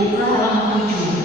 Buka halaman 7.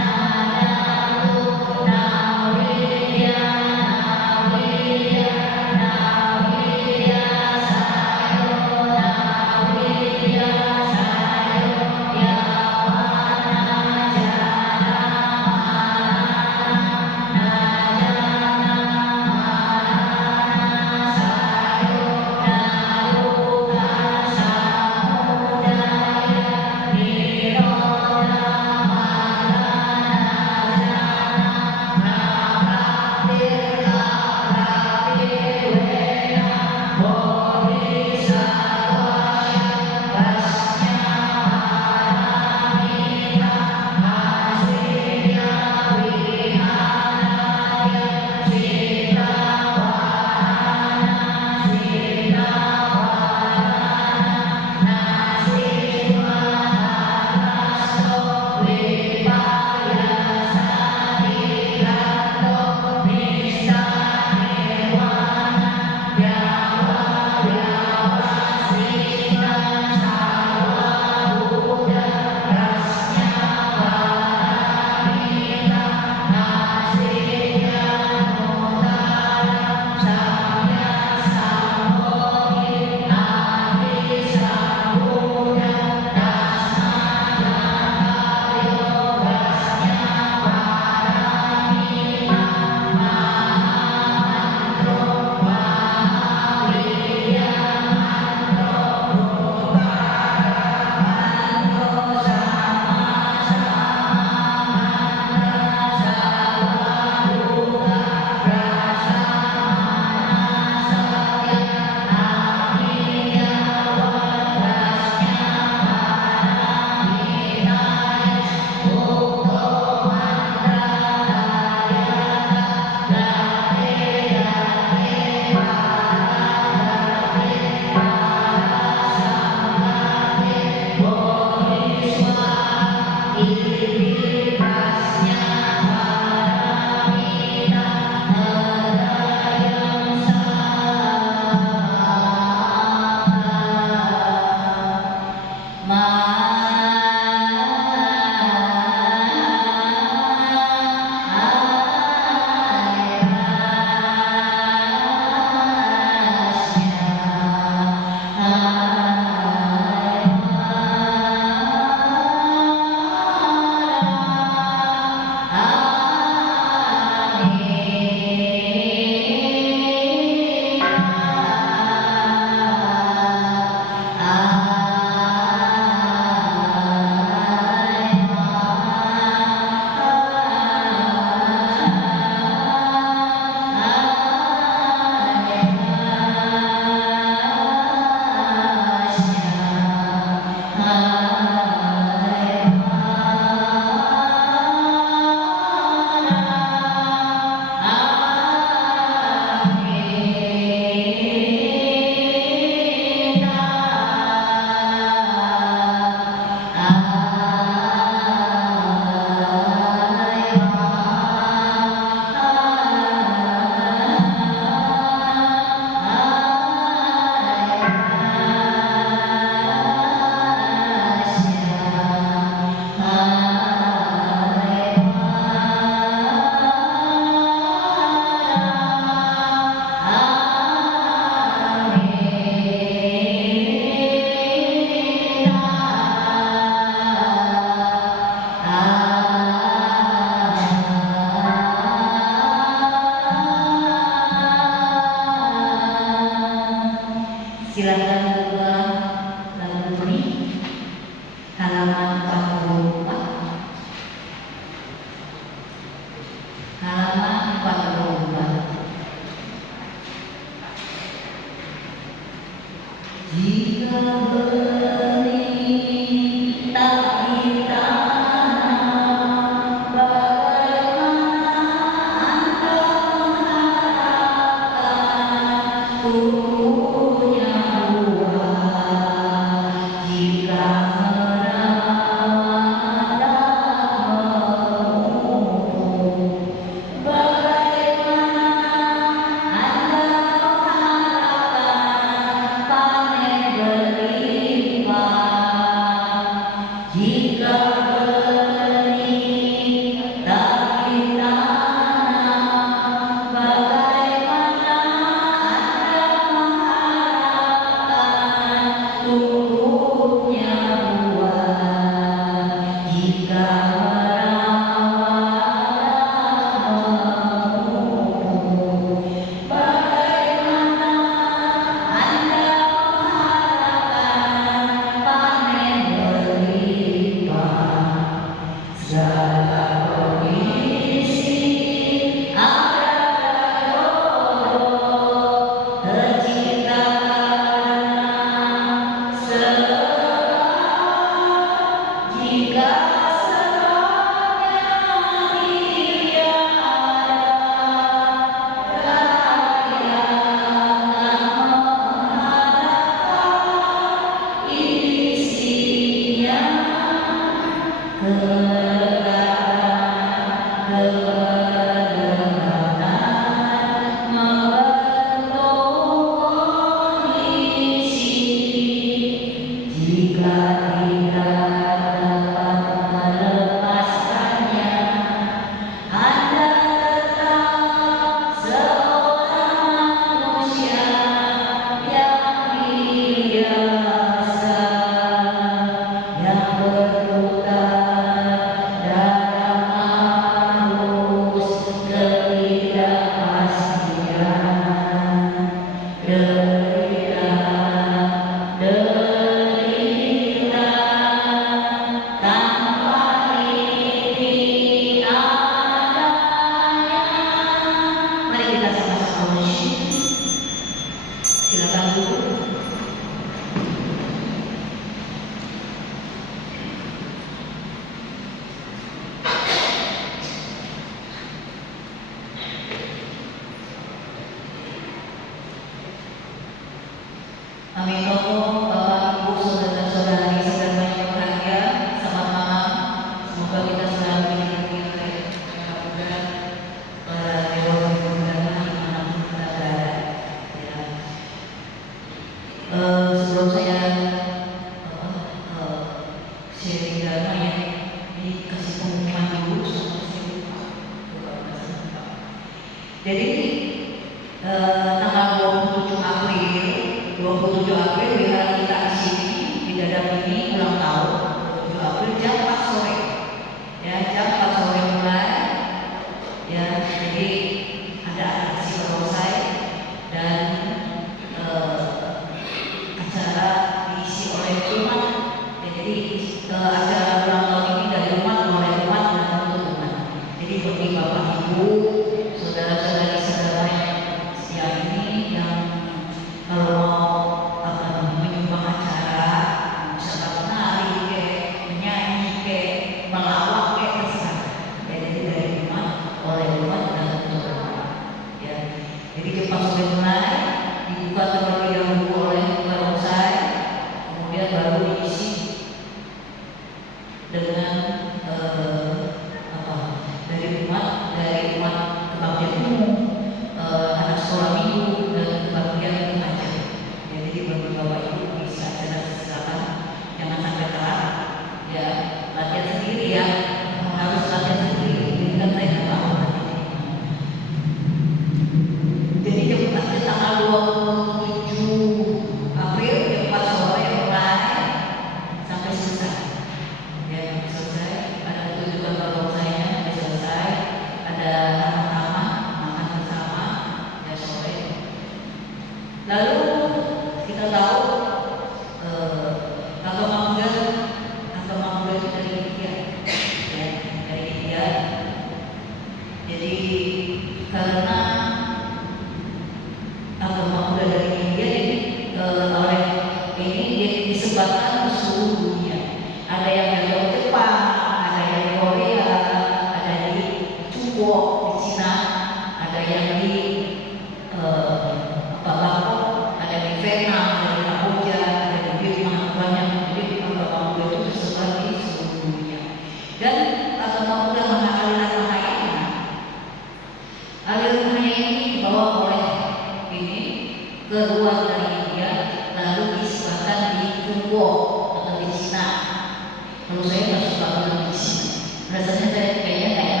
rasanya saya kayaknya kayak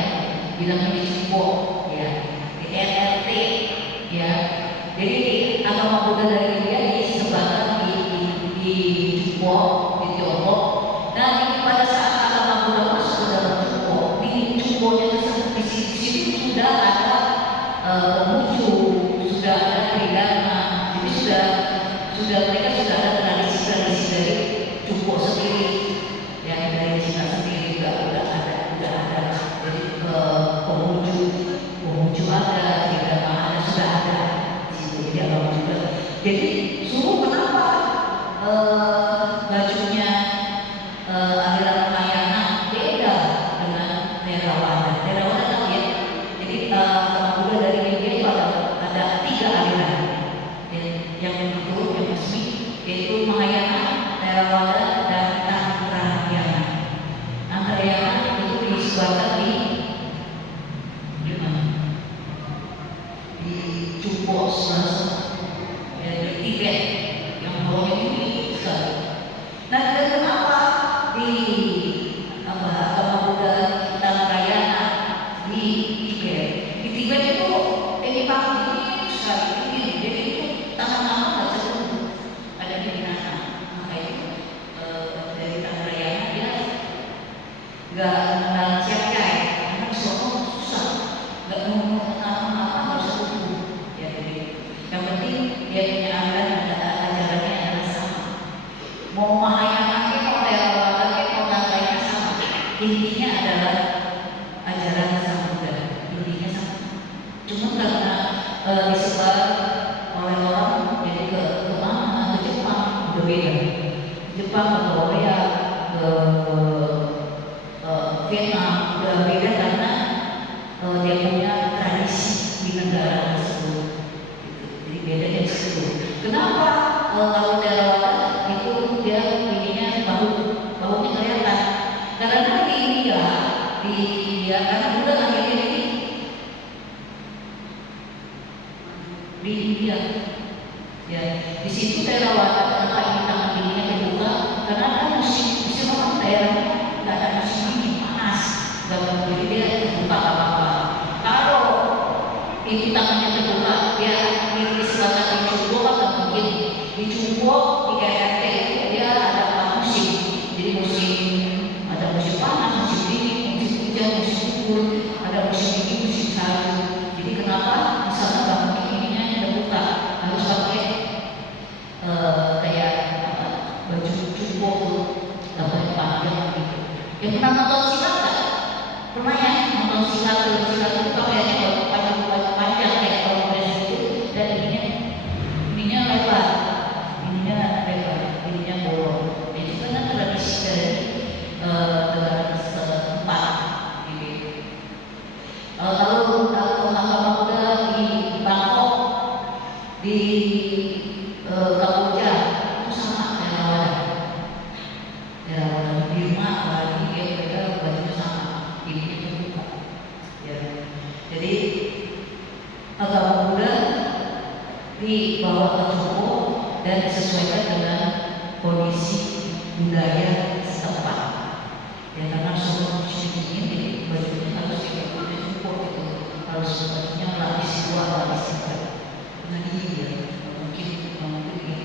bilang ini cukup ya, di RRT ya. Jadi agama Buddha dari India disebarkan di Jepang, di Tiongkok. Dan pada saat agama Buddha masuk ke dalam Jepang, di Jepangnya tersebut di situ sudah ada Konghucu, sudah ada Tridharma. Jadi sudah mereka sudah ada tradisi-tradisi dari Jepang sendiri, yang dari Cina sendiri juga udah ada. Jadi Konghucu ada, Tridharma ada, sudah ada di situ. Jadi agama juga. Jadi suruh kenapa bajunya aliran Mahayana beda dengan Theravada. Theravada ya. Jadi agama Buddha dari India itu ada 3 aliran. Yang itu yang resmi yaitu Mahayana, Theravada, dan Tantrayana. Tantrayana itu disebarkan di mana? Di Jepang selatan, ya, di Tibet, yang bawahnya ini sekali. Nah, dan kenapa di agama Buddha Tantrayana di Tibet? Di Tibet itu ini pakai ini sekali ini, jadi itu tangan-tangan nggak bisa tumbuh, ada di binatang. Maka itu dari Tantrayana dia nggak mengenal cai-cai, karena semua susah, nggak mau tanam apa nggak bisa tumbuh. Ya, jadi yang penting dia punya ajarannya adalah sama. Mau Mahayana mau Theravada mau Tantrayana sama. Intinya adalah ajaran Sang Buddha. Intinya sama. Cuma karena disebar oleh orang jadi ke mana? Ke Jepang udah beda. Jepang ke Korea ke Vietnam udah beda karena dia punya tradisi di negara tersebut. Jadi bedanya di situ. Kenapa kalau Theravada itu dia ininya bahunya kelihatan? Karena di India karena Buddha akhirnya di India. Ya, di situ Theravada kenapa ini tangan dirinya terbuka? Karena kan musim orang daerahnya nggak ada musim dingin panas, nggak jadi dia terbuka apa-apa. Kalau ini tangannya terbuka, dia disebabkan di Jumbo kan nggak mungkin. Di Jumbo di RRT itu dia ada 4 musim. Jadi ada musim panas, musim dingin, musim hujan, musim gugur, ada musim dingin, musim salju. Jadi kenapa misalnya nggak mungkin ininya terbuka, harus pakai kayak apa, baju Jumbo tuh, gambarnya panjang gitu. Yang pernah nonton silat nggak? Pernah ya nonton silat itu pakaiannya panjang kayak Kongres itu, dan ininya lebar, ininya bolong. Itu kan tradisi dari negara setempat. Gitu. Lalu agama Buddha di Bangkok, di Kamboja itu sama Theravada. Di rumah lagi mereka bajunya sama, ininya terbuka. Ya. Jadi agama Buddha dibawa ke Jepang dan disesuaikan dengan kondisi budaya setempat. Ya, karena semua musim dingin, jadi bajunya harus dipakai Jepang gitu, harus bajunya lapis 2, lapis 3. Nah ini ya, mungkin ya.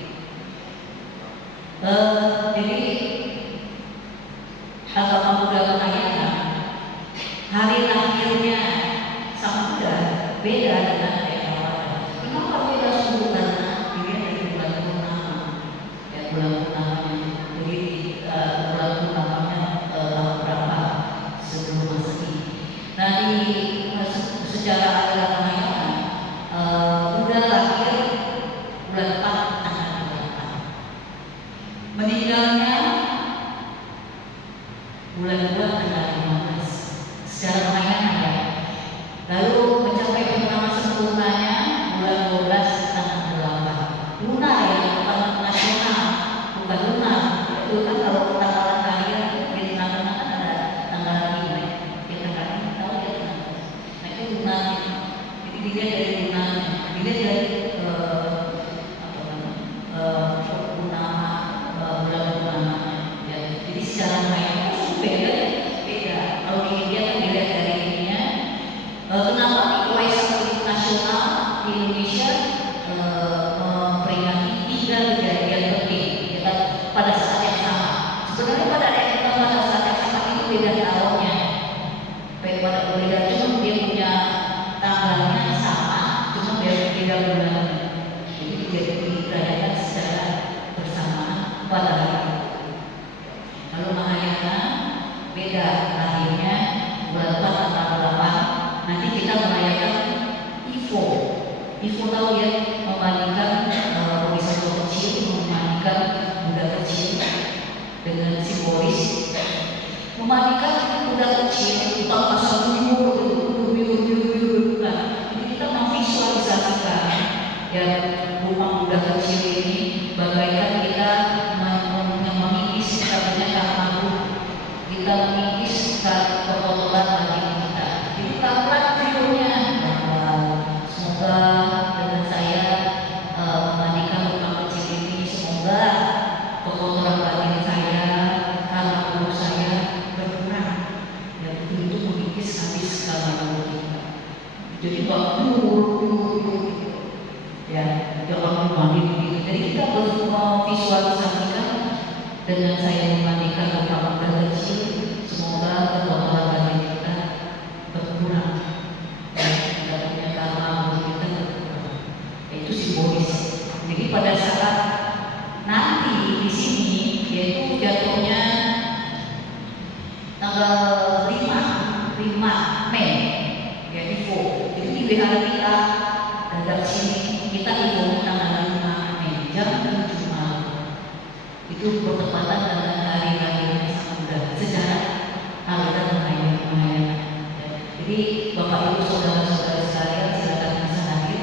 Jadi agama Buddha Mahayana hari lahirnya Sang Buddha beda dengan Theravada. Kenapa beda? Suhu karena dia dari bulan purnama, ya bulan purnamanya. Jadi bulan purnamanya tahun berapa sebelum Masehi. Nah di secara aliran Mahayana Buddha lahir bulan 4 tanggal 8. Meninggalnya bulan 2 tanggal 15 secara Mahayana ya. Lalu mencapai purnama sempurnanya bulan 12 tanggal 8. Lunar ya, bukan nasional, bukan lunar. Itu kan kalau tanggalan lahir di tengah-tengah kan ada tanggal 5 ya. Ya tanggal ini tahu ya tanggal. Nah itu lunar. Jadi dilihat dari lunarnya, dilihat dari purnama bulan purnamanya. Ya. Jadi secara Mahayana itu beda. Kalau di pada beda, cuma dia punya tanggalnya sama, cuma beda bulannya. Jadi dirayakan secara bersamaan pada hari itu. Kalau Mahayana beda, lahirnya bulan 4 tanggal 8. Nanti kita merayakan Ivo. Ivo tahu ya, memandikan bodhisattva kecil, memandikan Buddha kecil dengan simbolis. Memandikan Buddha kecil bukan pasal biru, bukan. Jadi kita memvisualisasikan ya rumah Buddha kecil ini bagaikan kita mengikis katanya karma, kita mengikis kekotoran batin kita. Jadi pelan-pelan videonya bahwa semoga dengan saya memandikan rumah kecil ini, semoga kekotoran batin saya, karma buruk saya berkurang. Ya itu mengikis habis karma buruk kita. Jadi nggak ya jangan mandi begitu. Jadi kita harus memvisualisasikan dengan saya memandikan rumah Buddha kecil, semoga kekotoran batin kita berkurang. Tidak punya karma buruk kita berkurang. Itu simbolis. Jadi pada saat nanti di sini yaitu jatuhnya tanggal 5 Mei ya Ivo. Jadi di wihara kita dari sini kita Ivo tanggal 5 Mei jam 7 malam. Itu bertepatan dengan hari lahirnya Sang Buddha secara aliran Mahayana. Jadi Bapak Ibu saudara-saudara sekalian silakan bisa hadir.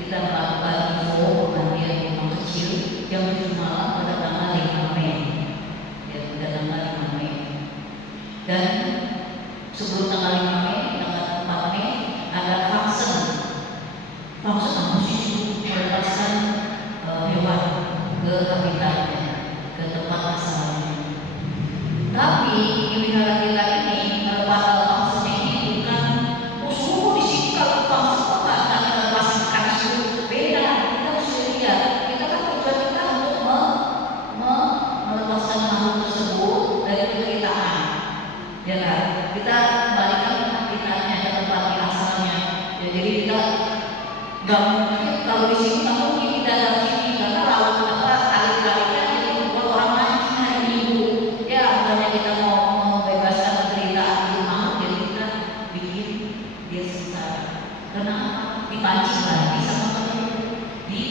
Kita melakukan Ivo pemandian rumah kecil jam 7 malam pada tanggal 5 Mei. Ya, pada tanggal 5 Mei. Dan sebelum tanggal 5 Mei, tanggal 4 Mei ada vaksin khusus melepaskan hewan ke habitatnya, ke tempat asalnya. Tapi di wihara kita ini melepas vaksinnya ini bukan di sini kalau vaksin akan melepaskan suhu beda. Kita harus lihat, kita kan tujuan kita untuk melepaskan makhluk tersebut dari penderitaan. Ya kan? Kita kembalikan ke habitatnya, ke tempat asalnya. Ya, jadi kita nggak mungkin kalau di sini nggak mungkin kita dari sini karena laut kali-kalinya jadi buat orang mancing hari Minggu. Ya, bukannya kita mau membebaskan penderitaan itu makhluk, jadi kita bikin dia sengsara. Karena dipancing lagi sama di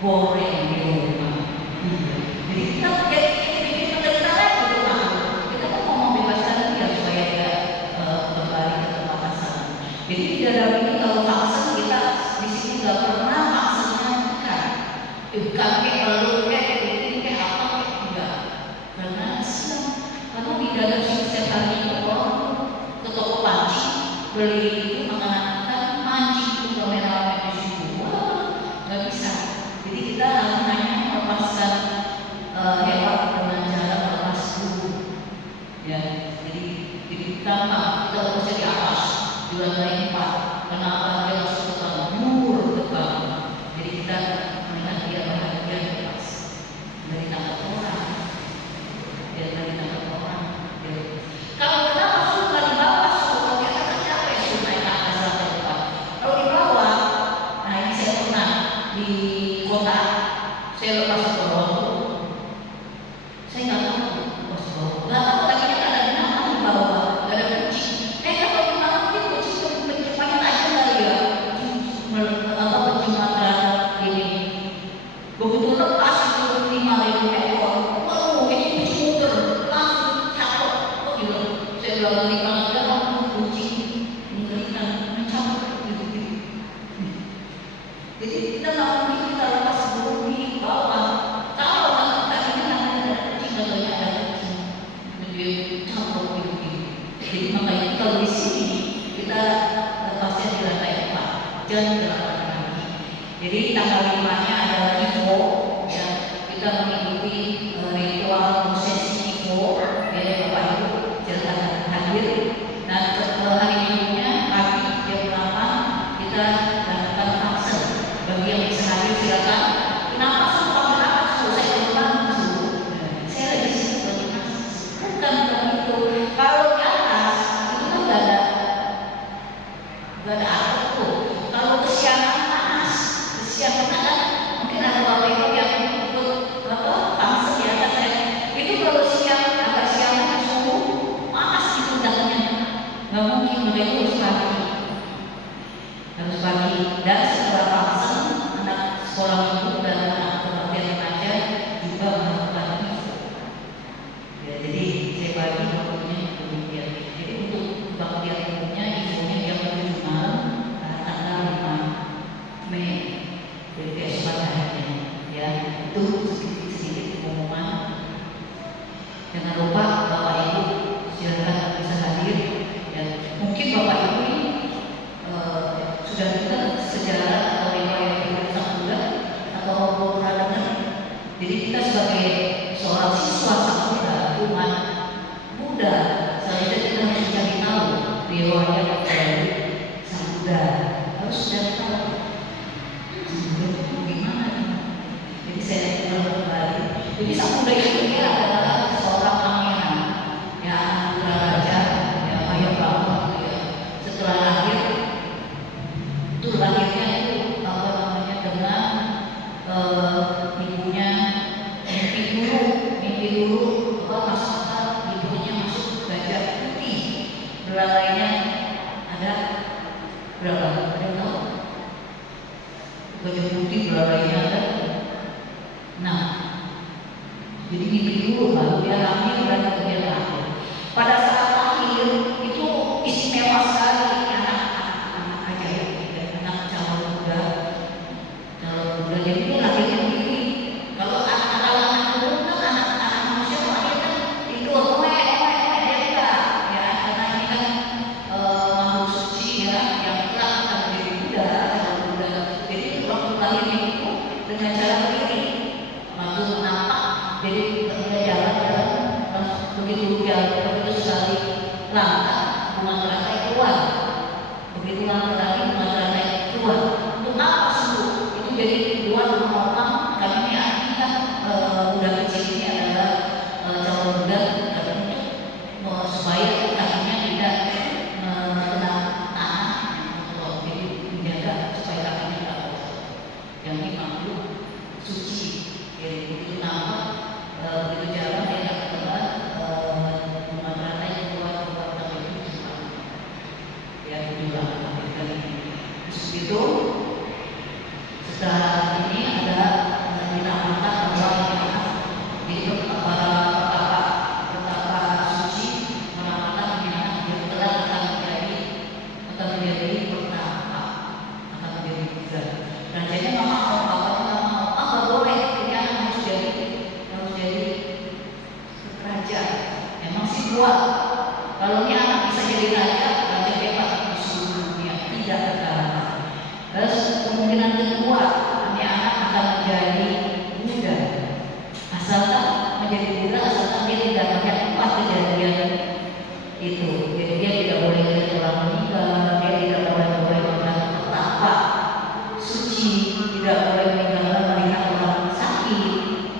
goreng di rumah. Jadi kita bikin penderitaan itu makhluk. Kita kan mau membebaskan dia supaya dia kembali ke tempat asal. Jadi di dalam ini kalau vaksin kita di sini nggak pernah vaksinnya bukan kayak peluru kayak ini kayak apa kayak enggak. Karena di dalam sini setiap hari itu orang ke toko pancing beli itu makanan kan mancing itu kamera di situ, wah nggak bisa. Jadi kita hanya melepaskan hewan dengan cara melepas dulu. Ya, jadi kita harus di atas di lantai 4. Kenapa dia masuk ke dalam terbang? Jadi kita melihat dia bahagia lepas dari tangan orang, dari tangan orang. Kalau kita masuk di bawah, kalau kita tercapai sudah naik ke atas lantai 4. Kalau di bawah, nah ini saya pernah di kota, saya lepas ke bawah, saya nggak tahu lepas ke bawah, nggak tahu tadinya ada binatang di bawah, nggak ada kucing. Kalau di bawah mungkin kucing pencepannya aja kali ya, pencemaran ini. Begitu lepas itu 5.000 ekor, wow ini kucing muter, langsung capek. Kok gitu? Saya bilang ngeri banget kan kucing mengerikan, mencampur gitu. Jadi kita nggak mungkin kita lepas dulu di bawah. Kalau tadinya namanya ada kucing, katanya ada kucing, jadi campur gitu. Jadi makanya kalau di sini kita lepasnya di lantai 4 dan 8 kaki. Jadi tanggal 5-nya adalah Ivo, ya kita mengikuti ritual prosesi Ivo. Ya Bapak Ibu silakan hadir. Dan hari Minggunya pagi jam 8 kita lakukan vaksin. Bagi yang bisa hadir silakan. Kenapa suka berapa? Saya ulang dulu. Saya lagi sibuk bagi vaksin. Bukan itu. Kalau di atas itu kan nggak nggak mungkin mereka harus pagi dan setelah vaksin anak sekolah minggu dan anak kebaktian remaja juga melakukan info. Ya, jadi saya bagi waktunya demikian. Jadi untuk kebaktian umumnya infonya jam 7 malam tanggal 5 Mei dari keesokan harinya. Ya, itu sedikit pengumuman. Jangan lupa Bapak Ibu silakan bisa hadir. Dan mungkin Bapak Ibu ini sudah dengar sejarah atau riwayat hidup Sang Buddha atau pernah dengar. Jadi kita sebagai seorang siswa Sang Buddha, umat Buddha, seharusnya kita harus mencari tahu riwayat dari Sang Buddha. Harus sudah tahu Sang Buddha itu bagaimana. Jadi saya ulang kembali. Jadi Sang Buddha itu dia adalah seorang pangeran, ya putra raja, ya Mayabama, ya. Setelah lahir, itu lahirnya itu apa namanya dengan ibunya mimpi dulu apa pas ibunya masuk gajah putih, belalainya ada berapa? Ada yang tahu? Gajah putih belalainya ada. Nah, jadi mimpi dulu baru dia lahir dan kemudian lahir. Pada saat lahir itu istimewa sekali anak ajaib, anak calon muda. Jadi dia lahirnya begini. Kalau anak turun kan anak manusia lahir kan tidur, dia tidak, ya karena ini kan makhluk suci ya yang telah akan menjadi Buddha, calon Buddha. Jadi waktu lahirnya itu dengan cara berdiri, maju menapak. Jadi dia jalan-jalan begitu sekali langkah bunga teratai keluar, begitu langkah lagi bunga teratai keluar. Untuk apa sembuh? Itu jadi buat menopang karena ini kita Buddha kecil ini adalah calon Buddha karena untuk supaya kakinya tidak kena tanah yang kotor, jadi menjaga supaya kakinya tidak kotor. Yang ini makhluk suci, jadi begitu nampak begitu jalan dia tidak ketelan bunga teratai keluar tanah itu cepat. Ya itulah itu. Setelah ini ada dinamakan bahwa jadi betapa suci menamakan ini yang telah akan menjadi pertapa, akan menjadi Buddha. Dan jadi mama mau apa nggak mau, nggak boleh ini anak harus jadi raja. Emang sih kuat. Kalau ini anak bisa jadi raja hebat di seluruh dunia, tidak terkalahkan. Terus kemungkinan kedua, ini anak akan menjadi Buddha. Asalkan menjadi Buddha, asalkan dia tidak punya 4 kejadian itu. Jadi dia tidak boleh melihat orang meninggal, dia tidak boleh melihat petapa suci, tidak boleh melihat orang sakit,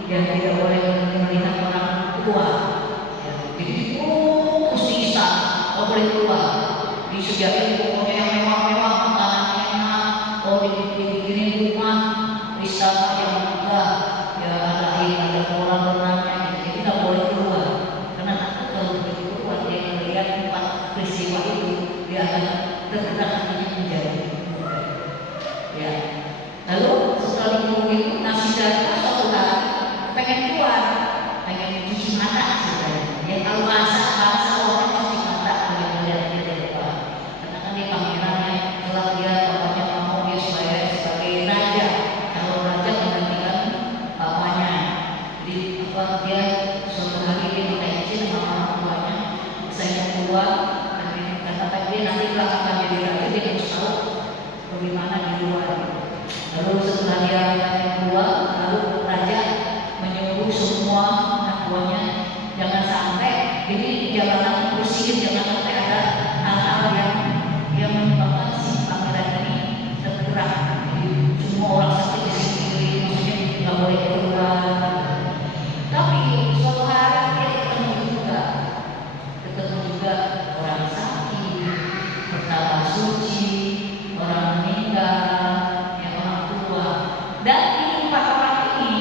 dan tidak boleh melihat orang tua. Ya, jadi terus diisa, nggak boleh keluar. Disediakan pokoknya yang mewah-mewah, makanan enak, dibikinin rumah, wisata yang megah, ya ada air, ada kolam renangnya, jadi nggak boleh keluar. Karena kalau begitu keluar dia melihat 4 peristiwa itu, dia akan tergerak menjadi Buddha. Ya. Lalu setelah itu nasi darah suatu hari pengen keluar, pengen cuci mata sebenarnya. Ya kalau bahasa orang cuci mata pengen melihat dia di depan. Karena kan dia pangerannya, kelak dia bapaknya mau dia sebagai raja, calon raja menggantikan bapaknya. Jadi dia suatu hari dia minta izin sama orang tuanya, saya mau keluar karena dia nanti akan jadi raja, dia harus tahu bagaimana di luar. Lalu setelah dia keluar, lalu raja menyuruh semua anak buahnya jangan sampai ini jalanan bersihin, jangan sampai ada hal-hal yang menyebabkan si pangeran ini tergerak. Jadi semua orang sakit di sini, maksudnya nggak boleh keluar. Tapi suatu hari dia ketemu juga orang sakit, pertama suci, orang meninggal, yang orang tua. Dan ini 4 orang ini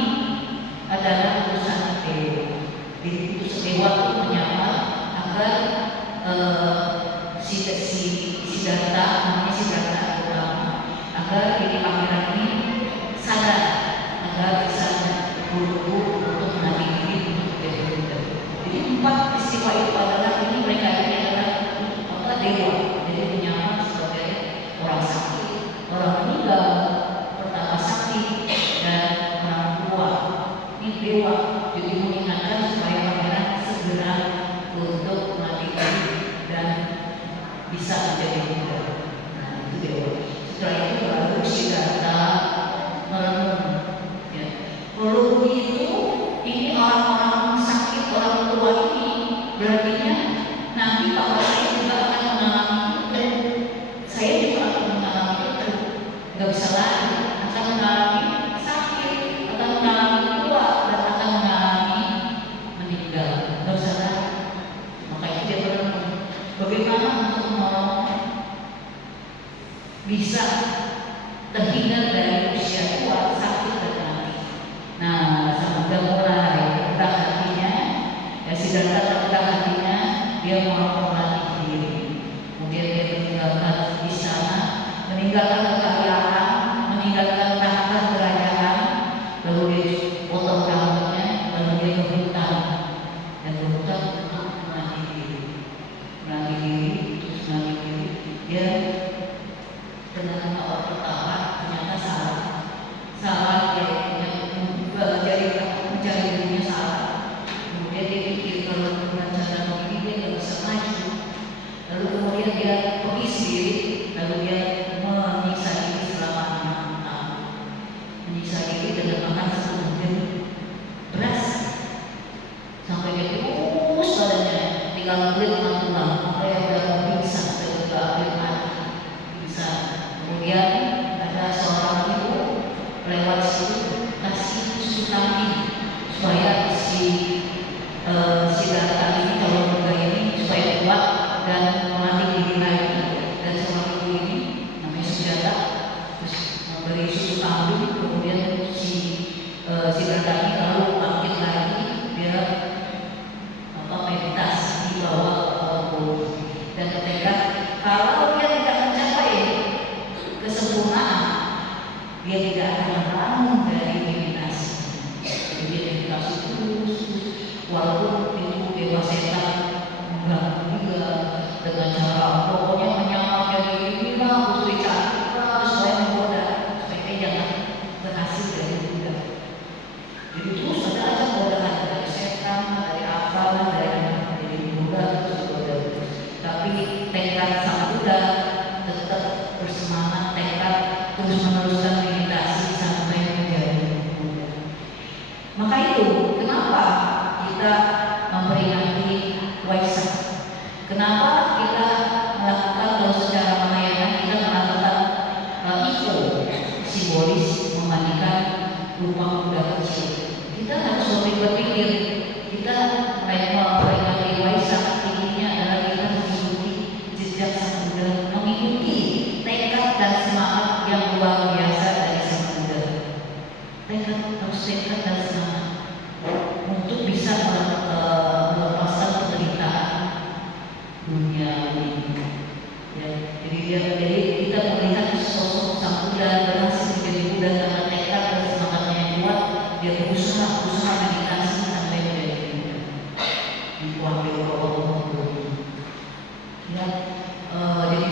adalah utusan dewa. Jadi utusan dewa itu menyamar agar si Siddhartha, namanya Siddhartha Gautama, agar ini pangeran ini sadar, agar bisa buru-buru untuk menarik diri untuk menjadi Buddha. Jadi 4 peristiwa itu adalah ini mereka ini adalah dewa, jadi menyamar sebagai orang sakti, orang meninggal, pertama sakti, dan orang tua. Ini dewa, jadi mengingatkan supaya pangeran segera untuk menarik diri dan bisa menjadi Buddha. Nah itu dewa. Setelah itu baru Siddhartha merenung. Ya. Kalau begitu, ini orang-orang sakit, orang tua ini berarti nanti bapak saya juga akan mengalami itu. Saya juga akan mengalami itu. Gak bisa lagi, akan mengalami sakit, akan mengalami tua, dan akan mengalami meninggal. Gak bisa lagi. Makanya dia merenung. Bagaimana untuk menolong bisa terhindar dari usia tua, sakit dan mati. Nah, sudah mulai tergerak hatinya, ya Siddhartha tergerak hatinya, dia mau melatih diri. Kemudian dia meninggalkan di sana, meninggalkan kekayaan, meninggalkan tahta kerajaan, lalu dia potong rambutnya, lalu dia ke hutan dan ke hutan untuk melatih diri, terus melatih diri. Dia dengan awal pertama ternyata salah dia mencari dirinya salah. Kemudian dia pikir kalau dengan cara begini dia nggak bisa maju. Lalu kemudian dia pergi sendiri, lalu dia menyiksa diri selama 6 tahun. Menyiksa diri dengan makan sepenuhnya beras sampai dia kurus badannya, tinggal kulit sama tulang. Makanya udah pingsan, udah hampir mati. Pingsan. Kemudian ada seorang ibu lewat situ kasih susu kambing supaya si Siddhartha ini, calon muda ini supaya kuat dan melatih diri lagi. Dan seorang ibu ini namanya Sujata terus memberi susu kambing. Kemudian si Siddhartha ini lalu bangkit lagi, dia meditasi di bawah bulu dan ketika kalau dia tidak mencapai kesempurnaan, dia tidak akan bangun dari meditasi. Jadi dia meditasi terus, walaupun itu dewa setan mengganggu juga dengan cara pokoknya menyamarkan diri lah, putri cantik lah, supaya menggoda, supaya jangan berhasil dari Buddha. Jadi terus ada aja godaan dari setan, dari apa, dari Buddha terus goda. Tapi tekad sang Buddha tetap bersemangat, tekad terus meneruskan meditasi sampai menjadi Buddha. Maka itu kenapa kita memperingati Waisak? Kenapa kita melakukan, kalau secara Mahayana kita melakukan Iko, simbolis memandikan lupa Buddha kecil. Kita harus lebih berpikir, kita memperingati Waisak intinya adalah kita mengikuti jejak sang Buddha, mengikuti tekad dan semangat yang luar biasa dari sang Buddha. Harus tekad dan semangat untuk bisa melepaskan penderitaan dunia ini. Ya, jadi kita melihat sosok sang Buddha berhasil menjadi Buddha karena tekad dan semangatnya yang kuat. Dia berusaha meditasi sampai menjadi Buddha. Diambil Allah. Ya,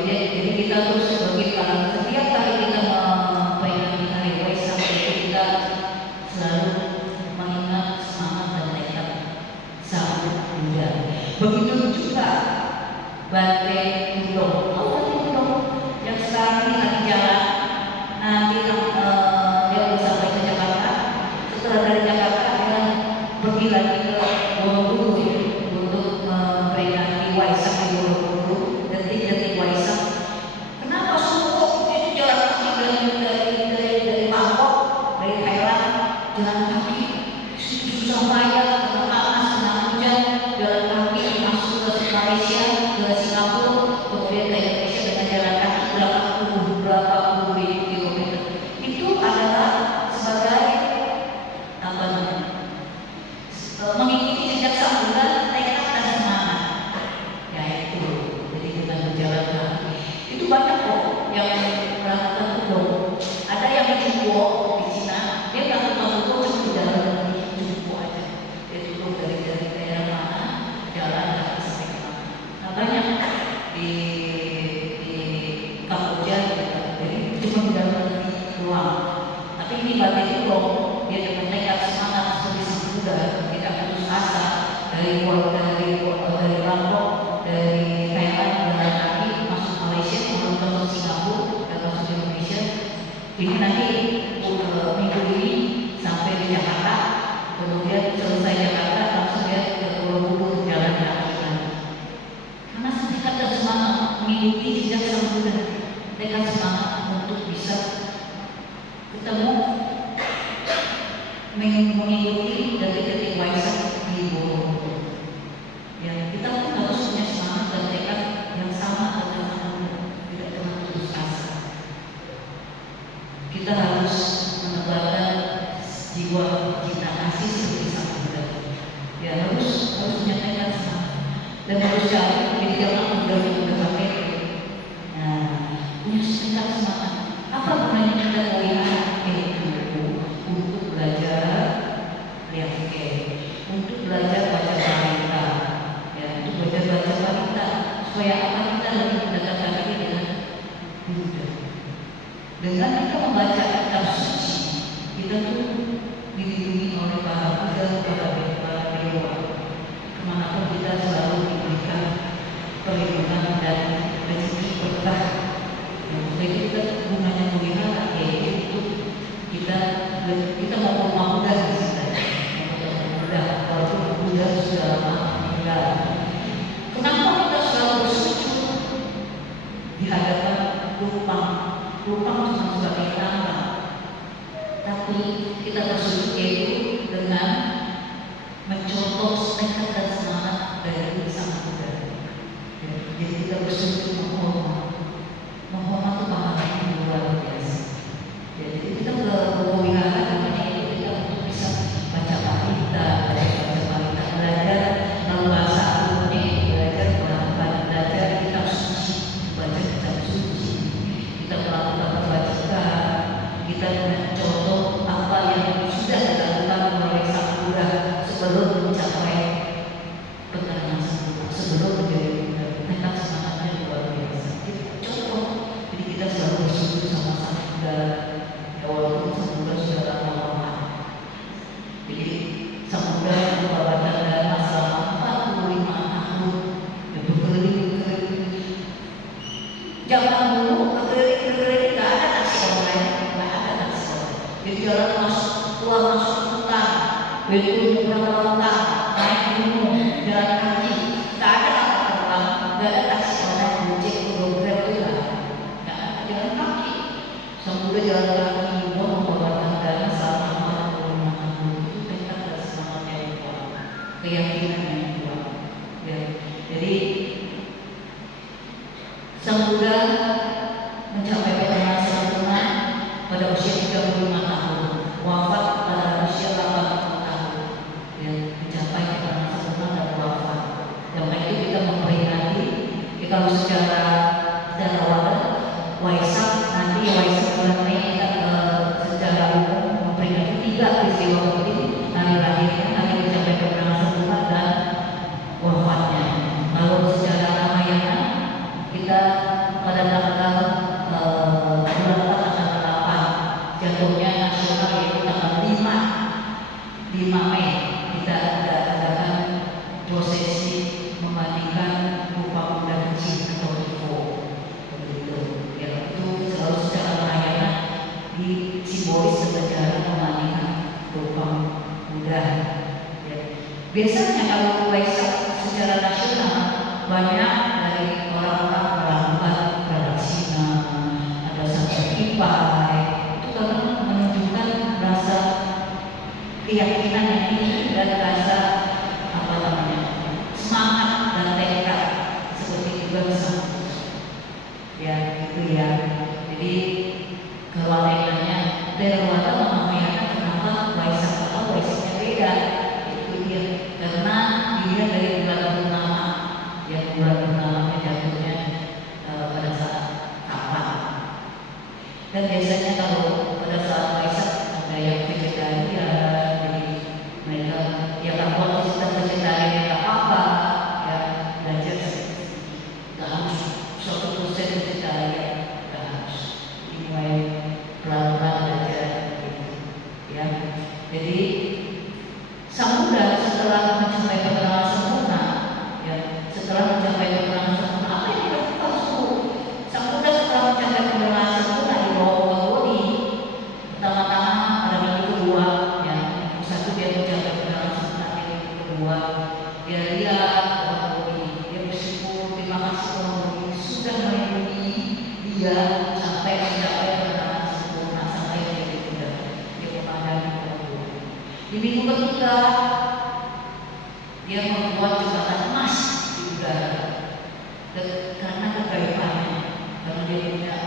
jadi kita terus bagaimana setiap kali kita memperingati hari Waisak itu kita selalu mengingat semangat dan tekad sang Buddha. Begitu juga Bante Tudong. Bante Tudong yang sekarang ini lagi jalan, nanti dia udah sampai ke Jakarta. Setelah dari Jakarta dia pergi lagi ke Borobudur untuk memperingati Waisak di Borobudur, detik-detik Waisak. Kenapa suruh itu jalan kaki dari Bangkok, dari Thailand, jalan kaki susah payah, karena panas, kena hujan, jalan kaki masuk ke Malaysia, ke Singapura, kemudian ke Indonesia dengan jalan kaki berapa puluh ribu kilometer. Itu adalah sebagai apa namanya? Mengikuti jejak sang Buddha, tekad dan semangat. Ya itu, jadi kita berjalan kaki. Itu yang melakukan hukum. Ada yang di Cungpo di Cina, dia melakukan hukum cuma di dalam negeri Cungpo aja. Dia tutup dari daerah mana, jalan kaki sampai ke mana. Nah banyak di Kamboja juga, jadi cuma di dalam negeri doang. Tapi ini Babe Tulung, dia dengan nekat semangat seperti sang Buddha, tidak putus asa dari Bangkok, dari Thailand jalan kaki masuk Malaysia, kemudian masuk Singapura dan masuk Indonesia. Ini nanti minggu ini sampai di Jakarta, kemudian selesai Jakarta langsung dia ke Pulau Bubur jalan kaki. Karena mereka ada semangat mengikuti jejak sang Buddha, mereka semangat untuk bisa ketemu mengikuti detik-detik Waisak di Borobudur. Ya, kita pun harus punya semangat dan tekad yang sama dengan sang Buddha, tidak pernah putus asa. Kita harus menebarkan jiwa cinta kasih seperti sang Buddha. Ya harus punya tekad semangat dan harus cari pendidikan anak muda yang udah pakai. Nah, punya tekad semangat. Apa gunanya kita melihat untuk belajar lihat untuk belajar baca balita, ya untuk belajar baca balita supaya apa kita lebih mendekatkan diri dengan Buddha. Dengan kita membaca kitab suci, kita tuh dilindungi oleh para Buddha, para dewa. Kemanapun kita selalu diberikan perlindungan dan rezeki berkah. Jadi kita gunanya melihara yaitu kita mau rumah Buddha di sini. Buddha, walaupun Buddha sudah lama meninggal. Kenapa kita selalu bersujud di hadapan lupang? Lupang cuma sebagai tambang, tapi kita bersujud yaitu dengan mencontoh tekad dan semangat dari sang Buddha. Jadi kita bersujud menghormat itu pahalanya luar biasa. Jadi kita berwihara namanya itu kita untuk bisa baca balita, belajar bahasa Arabnya, belajar kitab suci, baca kitab suci. Kita melakukan kebajikan, kita mencontoh apa yang sudah dilakukan oleh sang Buddha sebelum mencapai penerimaan sang Buddha, sebelum menjadi Buddha. Tekad semangatnya luar biasa. Kita contoh, jadi kita selalu bersujud sama sang Buddha. Walaupun sang Buddha sudah lama. Jadi sang Buddha membawakan dharma selama 45 tahun dan berkeliling. Zaman dulu berkeliling tidak ada taksi online, tidak ada taksi online. Jadi jalan keluar masuk hutan, begitu berapa lautan, naik gunung, jalan kaki, tidak ada kapal terbang, tidak ada taksi online, Gojek, Grab itu tidak ada, jalan kaki. Sang Buddha jalan kaki, membawakan dharma selama 45 tahun. Itu tekad dan semangatnya yang kuat, keyakinan yang kuat. Ya. Jadi sang Buddha mencapai penerimaan sempurna pada usia 35 tahun, wafat pada usia 80 tahun. Ya, mencapai penerimaan sempurna dan wafat. Yang itu kita memperingati, kalau secara wadah Waisak nanti Waisak bulan Mei kita secara umum memperingati 3 peristiwa penting: hari lahirnya, hari mencapai penerimaan sempurna dan wafatnya. Lalu secara Ramayana kita pada tanggal bulan 4 tanggal 8 jatuhnya nasional yaitu tanggal 5 Mei kita adakan prosesi memandikan rupa Buddha kecil atau Ifo. Begitu. Ya, itu selalu secara Ramayana di simbolis dengan cara memandikan rupa Buddha. Ya. Biasanya kalau Waisak secara nasional banyak dari orang-orang melakukan pradaksina, ada samsakipai, itu karena menunjukkan rasa keyakinan yang tinggi dan rasa semangat dan tekad seperti itu bangsa. Ya gitu ya. Jadi kalau nanya dari luar namanya kenapa Waisak atau Waisaknya beda, itu dia karena dilihat dari bulan purnama, yang bulan purnamanya jatuhnya pada saat kapan. Dan biasanya kalau pada saat Waisak ada yang vegetarian, jadi mereka ya kalau kita vegetarian nggak apa-apa, ya belajar nggak harus 100% vegetarian, nggak harus, dimulai pelan-pelan belajar gitu, ya. Jadi Sang Buddha setelah mencapai penerangan sempurna, ya, setelah mencapai penerangan sempurna, apa yang dilakukan Sang Buddha setelah mencapai penerangan sempurna di bawah Bodi? Pertama-tama pada minggu kedua, ya, minggu satu dia mencapai penerangan sempurna, minggu kedua dia lihat Bawah Bodi, dia bersyukur, terima kasih Bawah Bodi sudah melindungi dia sampai mencapai penerangan sempurna, sampai dia Buddha, dia memandang Bawah Bodi. Di minggu ketiga dia membuat jembatan emas di udara karena kegaibannya, karena dia punya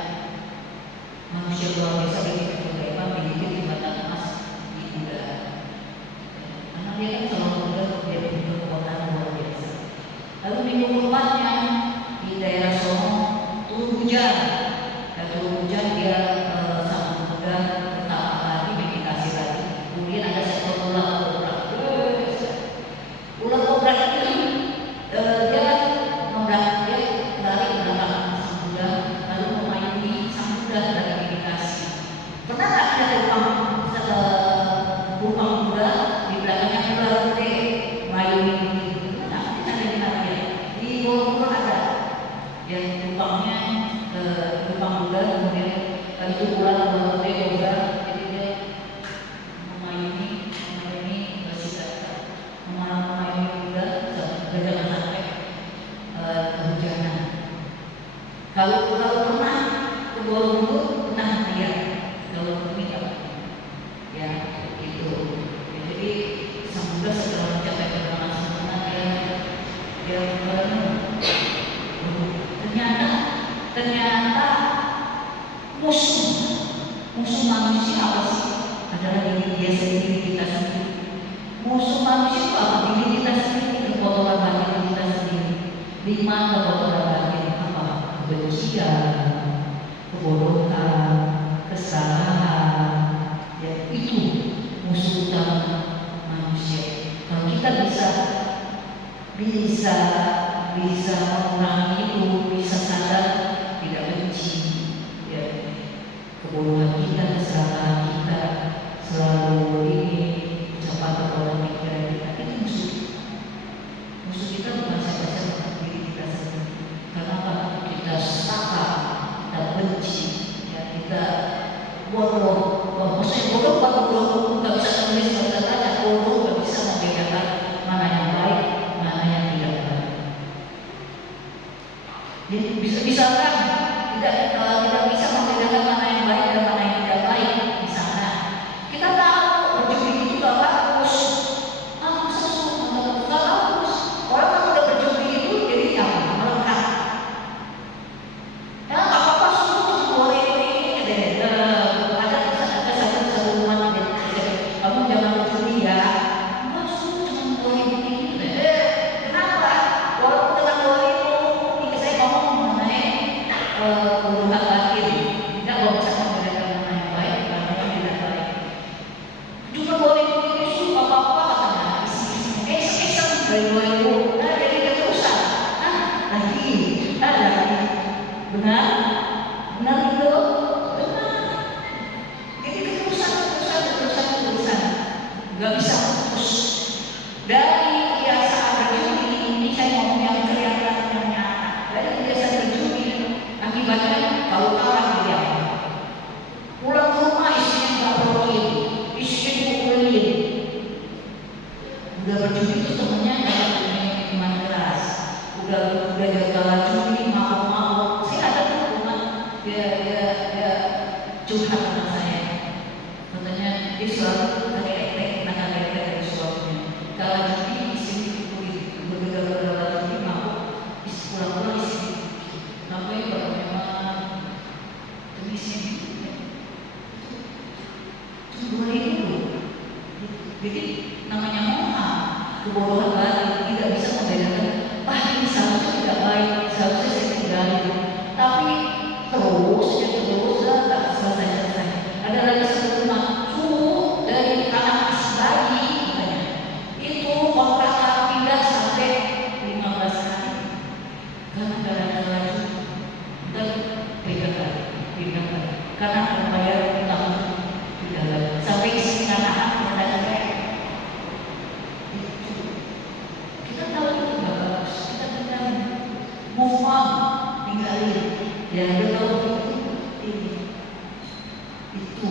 manusia luar biasa bikin kegaiban, bikin jembatan emas di udara. Karena dia kan selalu muda, dia punya kekuatan luar biasa. Lalu minggu keempatnya di daerah Sono turun hujan, dan turun hujan dia sama muda pertama lagi meditasi lagi. Kemudian ada satu ular kobra. Ular kobra itu dia lari ke belakang Sang Buddha, lalu memayungi Sang Buddha dalam meditasi. Pernah nggak ada lubang Buddha di belakangnya ular gede memayungi? Pernah? Kita ada di mana? Di Bogor ada. Yang lubangnya lubang Buddha, kemudian itu ular gede kobra. Jadi dia memayungi Buddha jangan sampai kehujanan. Kalau pernah ke Borobudur pernah lihat kalau ini ya itu. Ya, jadi Sang Buddha setelah mencapai penerangan sempurna dia ternyata musuh manusia apa sih? Adalah diri dia sendiri, kita sendiri. Musuh manusia itu apa? Diri kita sendiri, kekotoran batin kita sendiri. 5 kekotoran batin apa? Kebencian, kebodohan, kesalahan, ya itu musuh utama manusia. Kalau kita bisa mengurangi itu, bisa sadar, tidak benci, ya kebodohan kita, kesalahan kita, selalu ini cepat tergolong pikiran kita, itu musuh kita bukan siapa-siapa, diri kita sendiri. Karena kita saka, kita benci, ya kita bodoh. Maksudnya bodoh nggak bisa menulis, nggak bisa baca, bodoh nggak bisa membedakan mana yang baik, mana yang tidak baik. Jadi misalkan tidak bisa membedakan mana yang baik dan mana yang tidak baik. Misalnya kita tahu berjudi itu gak bagus, gak bagus. Orang kan udah berjudi itu jadi yang melekat. Ya gak apa-apa, suruh boleh ini deh. Ada satu teman kamu jangan berjudi ya. Enggak, suruh cuma boleh ini deh. Kenapa? Walaupun dengan boleh itu saya ngomong mengenai hubungan batin. Tidak bisa membedakan mana yang baik, mana yang tidak baik. Cuma boleh ini suruh apa-apa katanya. Iseng dari 2000. Nah jadi keterusan. Lagi. Benar itu. Benar. Jadi keterusan. Gak bisa putus. Dari kebiasaan berjudi ini saya ngomong yang kelihatan yang nyata. Dari kebiasaan berjudi akibatnya kalau kalah dia pulang ke rumah istrinya nggak perolehin, istrinya dipukulin. Udah berjudi itu temennya dapat minuman keras, udah gagal judi, mabuk. Saya ada tuh rumah dia curhat sama saya, katanya dia selalu KDRT dari suaminya. Kalau judi istri dipukulin, bergegara judi mabuk, pulang istri. Kenapa ya kalau memang jenisnya cuma 2000. Jadi namanya moha, kebodohan batin, tidak bisa membedakan. Ini seharusnya tidak baik, seharusnya saya tinggalin. Tapi terus tak selesai sekali. Ya, betul ini. Itu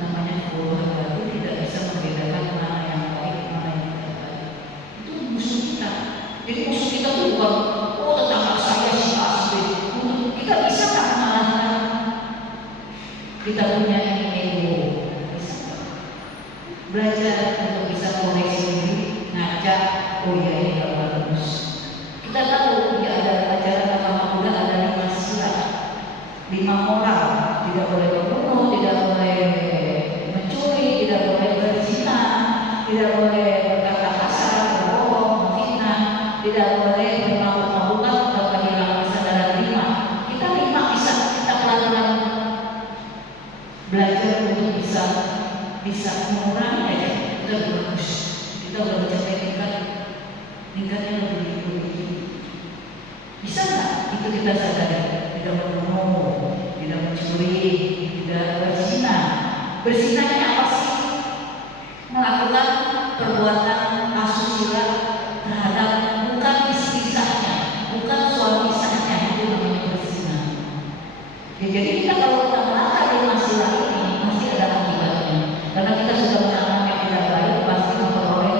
namanya kebodohan baru, tidak bisa membedakan mana yang baik, mana yang tidak baik. Itu musuh kita. Jadi musuh kita itu bukan, oh tetangga saya si A si B. Kita bisa nggak mengalahkan kita punya ego? Bisa. Belajar untuk bisa koreksi diri, ngaca, oh iya ini nggak bagus. Kita tahu ya ada ajaran agama Buddha ada 5 sila, 5 moral, tidak boleh membunuh, tidak boleh mencuri, tidak boleh berzina, tidak boleh berkata kasar, berbohong, memfitnah, tidak boleh memabuk-mabukan atau kehilangan kesadaran 5. Kita 5 bisa kita pelan-pelan belajar untuk bisa mengurangi aja. Kita lebih bagus, kita udah mencapai tingkatnya lebih bisa nggak itu kita sadari? Tidak membunuh, tidak mencuri, tidak berzina. Berzinanya apa sih? Melakukan perbuatan asusila terhadap bukan istri sahnya, bukan suami sahnya, itu namanya berzina. Ya, jadi kita kalau kita melanggar 5 sila ini pasti ada akibatnya. Karena kita sudah menanam yang tidak baik, pasti memperoleh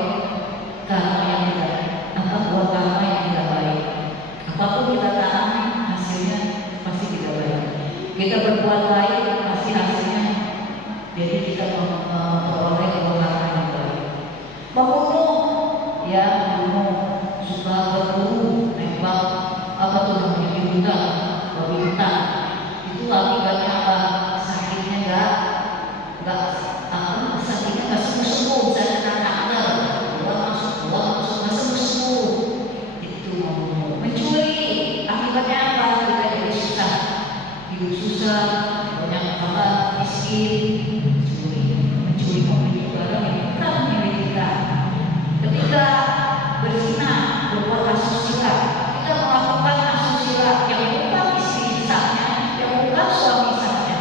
karma yang tidak buah karma yang tidak baik. Apapun kita tanam hasilnya pasti tidak baik. Kita berbuat baik pasti hasilnya jadi kita memperoleh buah karma yang baik. Membunuh, ya membunuh, suka berburu, nembak, apa tuh namanya bintang, babi hutan. Itu akibatnya apa? Sakitnya nggak sakitnya nggak sembuh-sembuh, misalnya kena kanker, buah masuk nggak sembuh-sembuh. Itu membunuh. Mencuri, akibatnya apa? Kita jadi susah, hidup susah, banyak apa miskin. Mencuri membeli barang yang bukan milik kita. Ketika berzina, berbuat asusila, kita melakukan asusila yang bukan istri sahnya, yang bukan suami sahnya.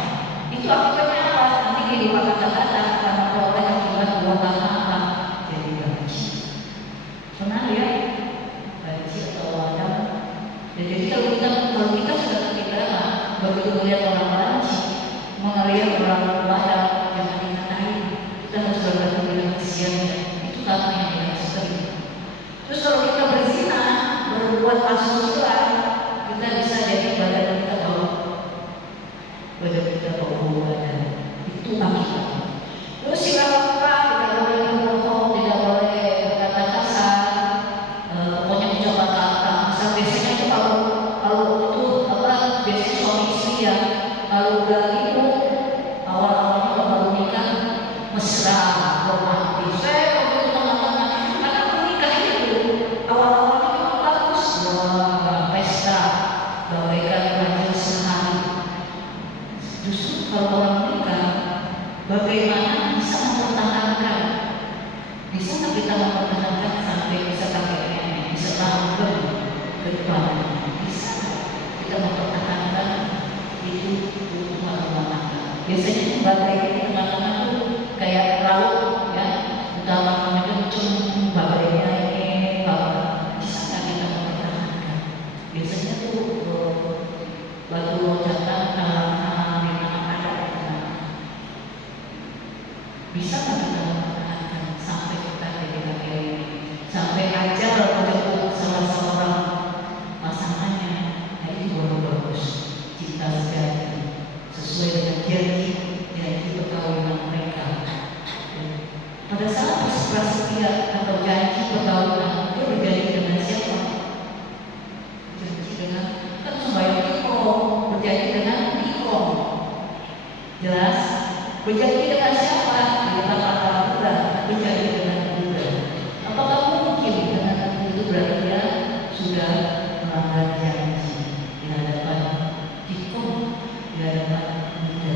Itu akibatnya apa? Nanti kehidupan kata-kata akan memperoleh akibat buah karma apa? Jadi benci. Pernah lihat benci atau wadam? Jadi kalau kita sudah ketika begitu melihat orang benci, melihat orang wadam yang dikatai, kita harus berkata dengan kesiannya. Itu karma yang kita sering. Terus kalau kita berzina, berbuat asusila, kita bisa jadi badan kita bau badan. Itu akibat. Terus sila keempat, tidak boleh berbohong, tidak boleh berkata kasar, pokoknya ucapan kata. Misal biasanya itu kalau itu apa? Biasanya suami istri ya, kalau udah itu awal-awalnya kalau baru nikah mesra, romantis. Saya waktu itu tengah-tengah, karena menikah itu awal-awalnya memang bagus, wah pesta, bagaikan raja sehari. Justru kalau orang menikah, bagaimana bisa mempertahankan? Bisa nggak kita mempertahankan sampai bisa pakai nenek, bisa langgeng ke depan? Bisa kita mempertahankan itu rumah tangga. Biasanya itu bagai di tengah-tengah tuh kayak laut ya, utamanya kenceng, bagainya ini apa? Bisa nggak kita mempertahankan? Biasanya tuh batu loncatan bisa nggak kita mempertahankan sampai kita jadi kakek ini, sampai ajal menjemput salah seorang pasangannya. Nah itu baru bagus, cinta sejati sesuai dengan janji perkawinan mereka. Pada saat prasetia atau janji perkawinan, dia berjanji dengan siapa? Janji dengan kan sembahyang ikon, berjanji dengan ikon. Jelas? Berjanji dengan siapa? Dengan para Buddha, berjanji dengan Buddha. Apakah mungkin dengan itu berarti dia sudah melanggar janji di hadapan ikon, di hadapan Buddha?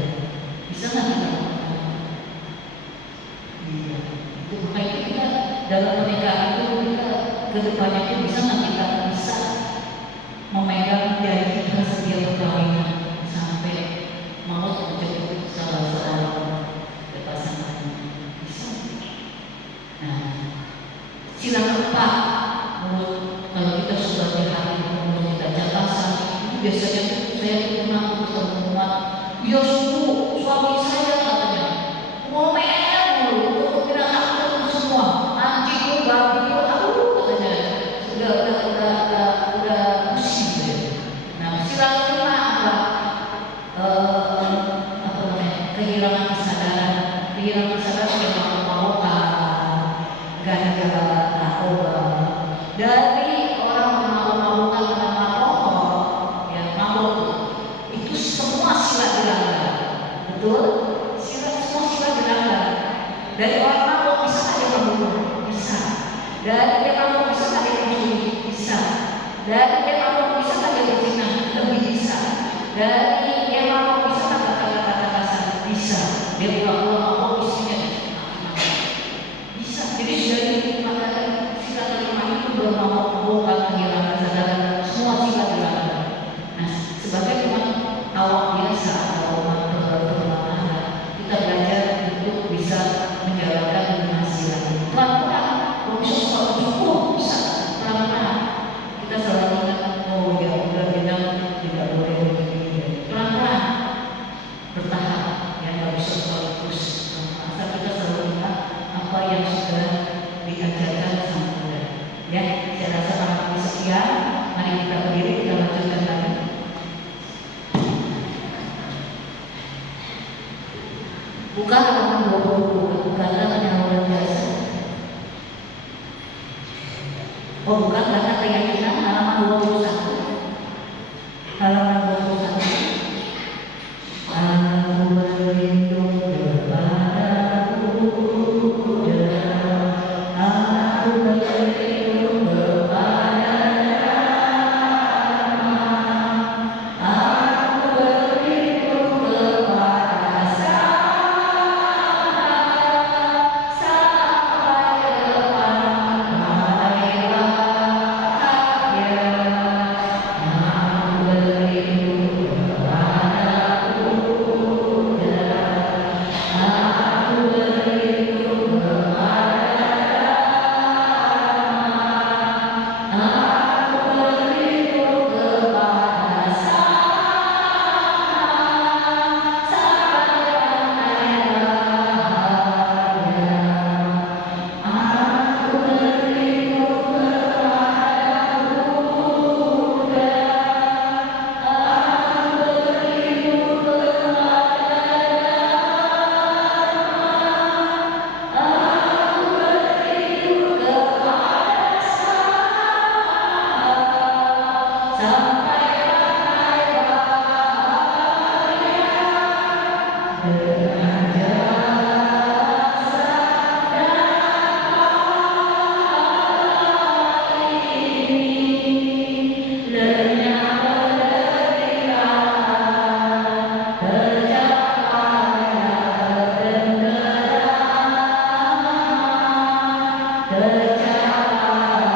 Bisa nggak kita melakukan? Iya. Itu makanya kita dalam pernikahan itu kita kedepannya itu bisa nggak kita bisa memegang janji prasetia perkawinan sampai maut menjemput salah seorang pasangan. biasanya tuh saya tuh pernah pertemuan, ya suami saya katanya ngomel mulu, binatang itu semua, anjing, babi, katanya udah pusing gitu ya. Nah, silaturahmi apa? Apa namanya? Kehilangan kesadaran memang mabuk, ganja, narkoba. Dari orang mabuk-mabukan dengan alkohol, ya mabuk itu semua sila dilanggar, betul? Semua sila dilanggar. Dari orang mabuk bisa ada yang membunuh, bisa. Dari dia mabuk bisa ada yang mencuri, bisa. Dari dia mabuk bisa ada yang berzina, lebih bisa. Dari dia mabuk bisa ada kata-kata kasar, bisa. Dia pulang mabuk isinya bisa. Jadi sudah dikatakan sila kelima itu bermabuk-mabukan, kehilangan kesadaran, semua sila dilanggar. Nah, sebagai umat awam biasa atau umat beragama, kita belajar untuk bisa menjalankan lima sila ini. Pelan-pelan, kalau bisa cukup bisa pelan-pelan. Kita selalu ingat, oh ya udah bilang tidak boleh begini. Pelan-pelan, bertahap, yang nggak bisa sekaligus. Asal kita selalu ingat apa yang sudah diajarkan sama Tuhan. Ya, saya rasa barangkali sekian. Mari kita berdiri, kita lanjutkan lagi. Buka halaman 22, karena yang luar biasa. Oh bukan, karena keyakinan halaman 21. Halaman 21. Aku berlindung kepadamu, aku berlindung kepada Rama, aku berlindung kepada sampai depan balai bahagia. Aku berlindung kepada Buddha, aku berlindung kepada Rama, aku berlindung kepada sampai pandai bahagia. Aku berlindung kepada Buddha, aku berlindung kepada Dharma, aku berlindung kepada sampai pandai bahagia dengan jasa dan pahala ini. Lenyap penderitaan, tercapailah ketentraman, tercapailah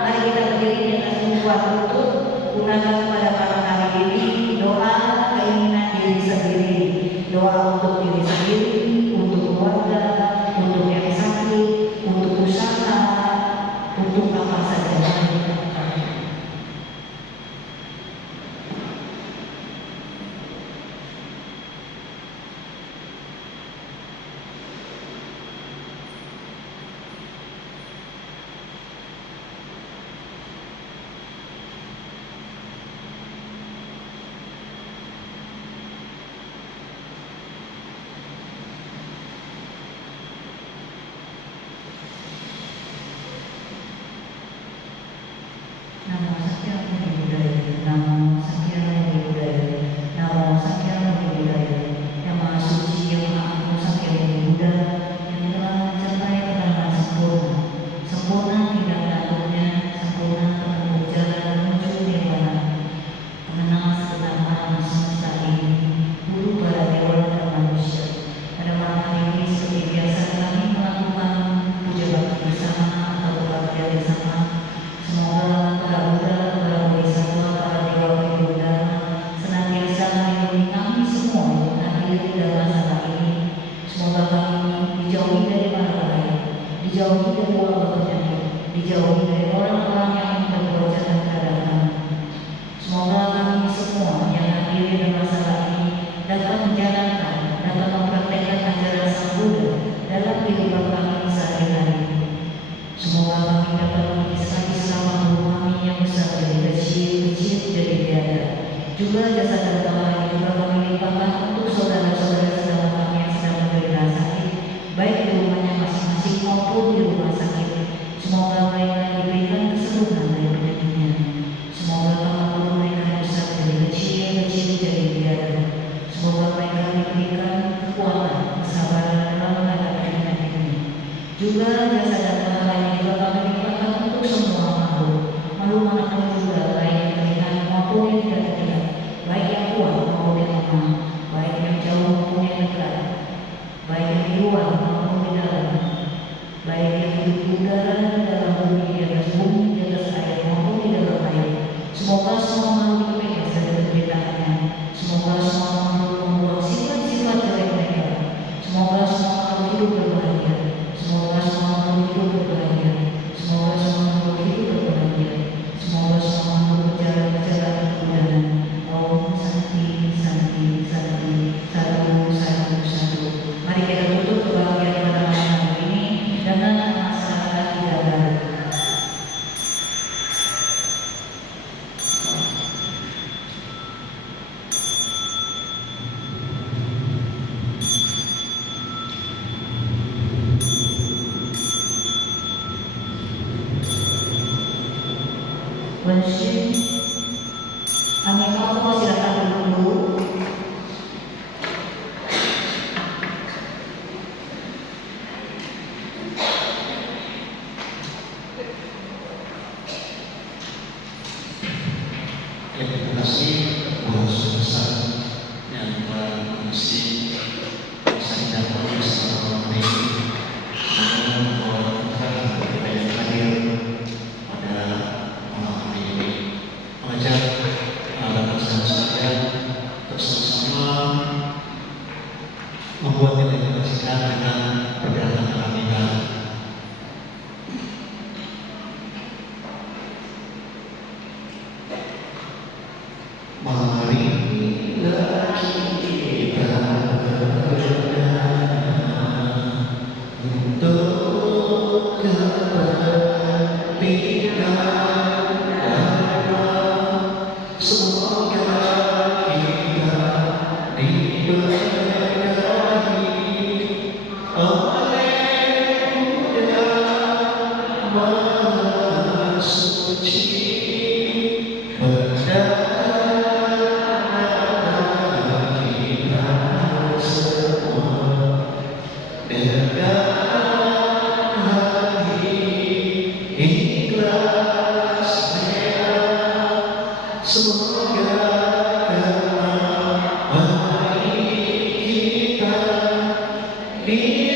Mari kita berdiri di atas dua lutut, gunakan pada malam hari ini doa keinginan diri sendiri, doa untuk diri sendiri, untuk keluarga, untuk yang sakit, untuk usaha, untuk apa saja. Namo Sakyam Budi Budaya, Namo Sakyam Budi Budaya, Namo Sakyam Budi Budaya, yang Maha Suci, yang Maha Agung Sakyam Budi Buddha, yang telah mencapai keterangan sempurna, sempurna tinggal tanduknya, sempurna penuh jalan menuju nirwana, mengenal segenap alam semesta ini, guru para dewa dan manusia. Pada malam hari ini seperti biasa kami melakukan puja bakti bersama atau berbakti bersama. Semoga para Buddha, para Bodhisattva, para dewa Buddha senantiasa melindungi kami semua yang hadir dalam acara ini. Semoga kami dijauhi dari mara bahaya, dijauhi dari wabah penyakit, dijauhi dari orang-orang yang ingin berbuat jahat terhadap kami. Semoga kami semua yang hadir dalam acara ini dapat menjalankan, dapat mempraktekkan ajaran Sang Buddha dalam kehidupan kami sehari-hari. Semoga kami dapat mengisahkan selama guru kami yang besar dari kecil jadi tiada. Juga jasa dan tawaran juga kami limpahkan untuk saudara-saudara sedang kami yang sedang menderita sakit, baik di rumahnya masing-masing maupun di rumah sakit. Semoga mereka diberikan kesembuhan dari penyakitnya. Semoga kami guru mereka yang besar dari kecil jadi tiada. Semoga mereka diberikan kekuatan, kesabaran dalam menghadapi penyakit ini. Juga jasa dan tawaran juga kami limpahkan untuk semua makhluk manapun juga, baik yang terlihat maupun yang tidak terlihat, baik yang kuat maupun yang lemah, baik yang jauh maupun yang dekat, baik yang di luar maupun di dalam, baik yang hidup di udara, di dalam bumi, di atas bumi, di atas air maupun di dalam air. Semoga semua makhluk terbebas dari penderitaannya. Semoga semua makhluk membuang sifat-sifat jelek mereka. Semoga semua makhluk hidup berbahagia. Semoga semua makhluk hidup berbahagia. Semoga semua makhluk hidup berbahagia. Semoga semua makhluk berjalan kemudahan. Om Santi Santi Santi, satu satu satu. Mari kita tutup kebahagiaan pada malam hari ini dengan masyarakat Hidayah. Worship. Amin. Kalau silakan dulu. Terima kasih Guru Besar yang telah mengisi bisa didapat bersama hari ini. Semoga Allah kita yang hadir pada malam hari ini mengajak rekan-rekan sekalian untuk sama-sama membuat kita dengan pergerakan alamiah. Marilah kita untuk kepentingan semoga kita diberkahi oleh Ini